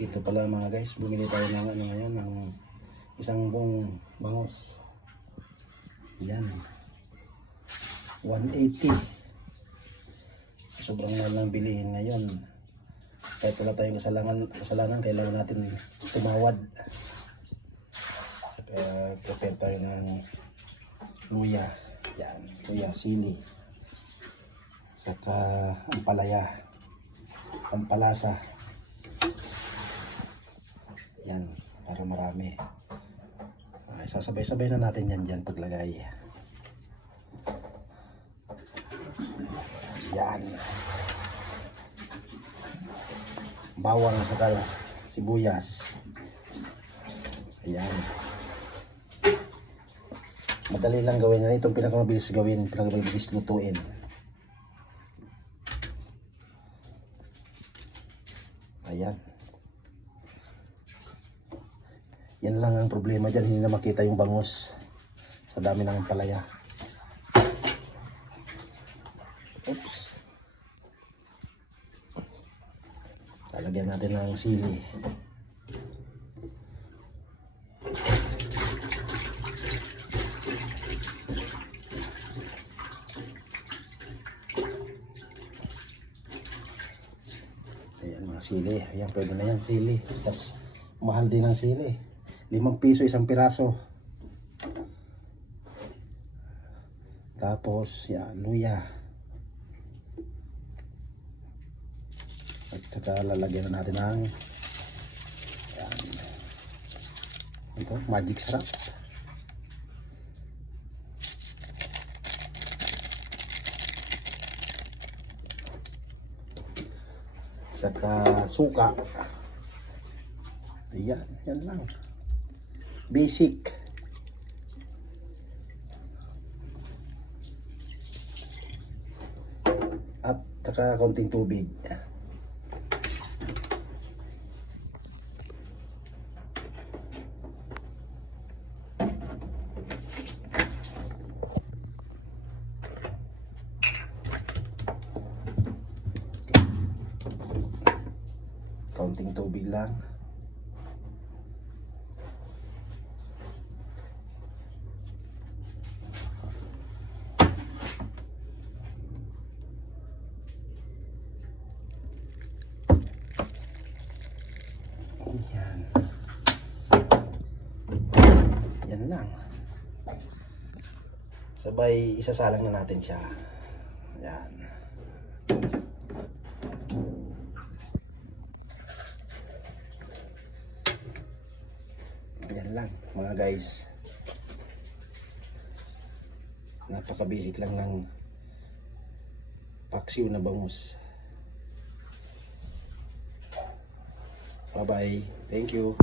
Ito pala mga guys, bumili tayo ng ano ngayon, ng isang buong bangos. Yan. 180. Sobrang mahal lang bilihin ngayon. Kahit wala tayong kasalanan, kailangan natin tumawad. Kaya prepare tayo ng luya. Yan, luya, sili. Saka ampalaya, ampalasa. Yan, para marami. Sasabay-sabay na natin yan dyan paglagay. Yan. Bawang saka sibuyas. Ayan. Madali lang gawin na itong pinakamabilis gawin, pinakamabilis lutuin. Ayan. Yan lang ang problema dyan, hindi na makita yung bangus sa dami ng palaya. Oops. Lalagyan natin ng sili. Ayan mga sili. Ayan, pwede na yan sili. Tapos mahal din ang sili. 5 piso isang piraso. Tapos yan, luya. At saka lalagyan na natin ng yan, ito, magic sarap. Saka suka. Yan, yan lang. Basic. At saka konting tubig. Konting tubig lang. Yan. Yan lang. Sabay isasalang na natin siya. Yan. Yan lang mga guys. Napaka-basic lang ng paksiw na bangus. Bye-bye. Thank you.